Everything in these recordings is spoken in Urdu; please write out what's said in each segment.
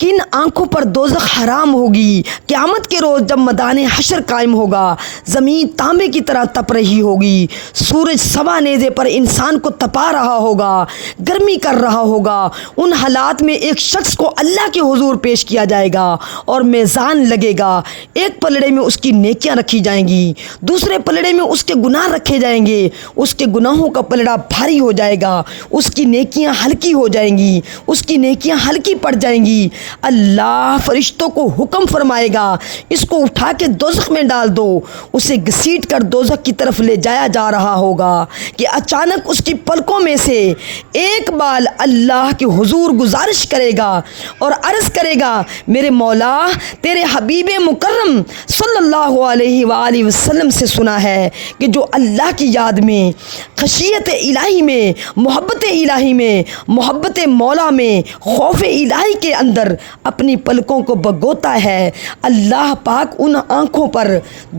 کن آنکھوں پر دوزخ حرام ہوگی؟ قیامت کے روز جب میدان حشر قائم ہوگا، زمین تانبے کی طرح تپ رہی ہوگی، سورج سوا نیزے پر انسان کو تپا رہا ہوگا، گرمی کر رہا ہوگا۔ ان حالات میں ایک شخص کو اللہ کے حضور پیش کیا جائے گا اور میزان لگے گا۔ ایک پلڑے میں اس کی نیکیاں رکھی جائیں گی، دوسرے پلڑے میں اس کے گناہ رکھے جائیں گے۔ اس کے گناہوں کا پلڑا بھاری ہو جائے گا، اس کی نیکیاں ہلکی ہو جائیں گی، اس کی نیکیاں ہلکی پڑ جائیں گی۔ اللہ فرشتوں کو حکم فرمائے گا، اس کو اٹھا کے دوزخ میں ڈال دو۔ اسے گھسیٹ کر دوزخ کی طرف لے جایا جا رہا ہوگا کہ اچانک اس کی پلکوں میں سے ایک بال اللہ کے حضور گزارش کرے گا اور عرض کرے گا، میرے مولا، تیرے حبیب مکرم صلی اللہ علیہ وآلہ وسلم سے سنا ہے کہ جو اللہ کی یاد میں، خشیت الہی میں، محبت الہی میں، محبت مولا میں، خوف الہی کے اندر اپنی پلکوں کو بگوتا ہے، اللہ پاک ان آنکھوں پر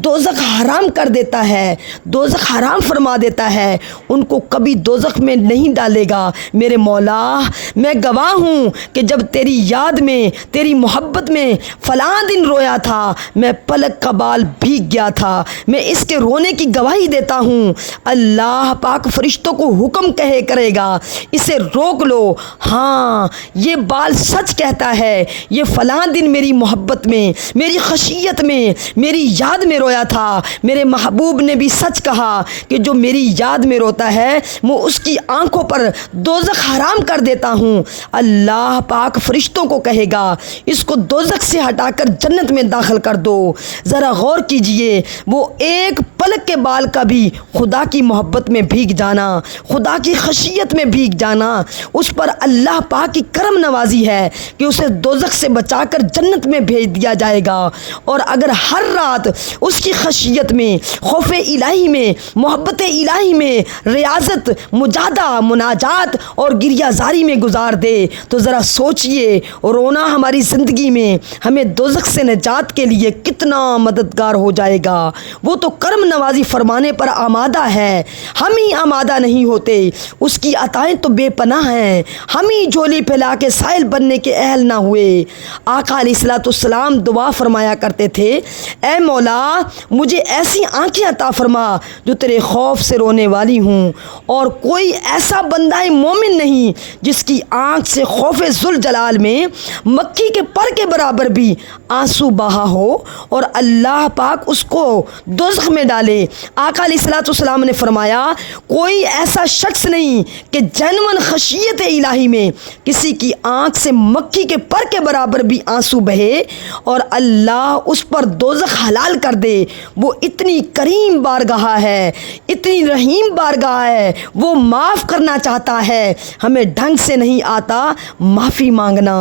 دوزخ حرام کر دیتا ہے، دوزخ حرام فرما دیتا ہے، ان کو کبھی دوزخ میں نہیں ڈالے گا۔ میرے مولا، میں گواہ ہوں کہ جب تیری یاد میں، تیری محبت میں فلاں دن رویا تھا، میں پلک کا بال بھیگ گیا تھا، میں اس کے رونے کی گواہی دیتا ہوں۔ اللہ پاک فرشتوں کو حکم کرے گا، اسے روک لو۔ ہاں، یہ بال سچ کہتا ہے، یہ فلاں دن میری محبت میں، میری خشیت میں، میری یاد میں رویا تھا۔ میرے محبوب نے بھی سچ کہا کہ جو میری یاد میں روتا ہے، میں اس کی آنکھوں پر دوزخ حرام کر دیتا ہوں۔ اللہ پاک فرشتوں کو کہے گا، اس کو دوزخ سے ہٹا کر جنت میں داخل کر دو۔ ذرا غور کیجئے، وہ ایک پلک کے بال کا بھی خدا کی محبت میں بھیگ جانا، خدا کی خشیت میں بھیگ جانا، اس پر اللہ پاک کی کرم نوازی ہے کہ اسے دوزخ سے بچا کر جنت میں بھیج دیا جائے گا۔ اور اگر ہر رات اس کی خشیت میں، خوف الہی میں، محبت الہی میں ریاضت، مجاہدہ، مناجات اور گریہ زاری میں گزار دے تو ذرا سوچئے، رونا ہماری زندگی میں ہمیں دوزخ سے نجات کے لیے کتنا مددگار ہو جائے گا۔ وہ تو کرم نوازی فرمانے پر آمادہ ہے، ہم ہی آمادہ نہیں ہوتے۔ اس کی عطائیں تو بے پناہ ہیں، ہم ہی جھولی پھیلا کے سائل بننے کے اہل نہ ہوئے۔ آقا علیہ السلام دعا فرمایا کرتے تھے، اے مولا، مجھے ایسی آنکھیں عطا فرما جو تیرے خوف سے رونے والی ہوں، اور کوئی ایسا بندہ مومن نہیں جس کی آنکھ سے خوف ذوالجلال میں مکھی کے پر کے برابر بھی آنسو بہا ہو اور اللہ پاک اس کو دوزخ میں ڈالے۔ آقا علیہ السلام نے فرمایا، کوئی ایسا شخص نہیں کہ جینون خشیت الہی میں کسی کی آنکھ سے مکھی کے پر کے برابر بھی آنسو بہے اور اللہ اس پر دوزخ حلال کر دے۔ وہ اتنی کریم بارگاہ ہے، اتنی رحیم بارگاہ ہے، وہ معاف کرنا چاہتا ہے، ہمیں ڈھنگ سے نہیں آتا معافی مانگنا۔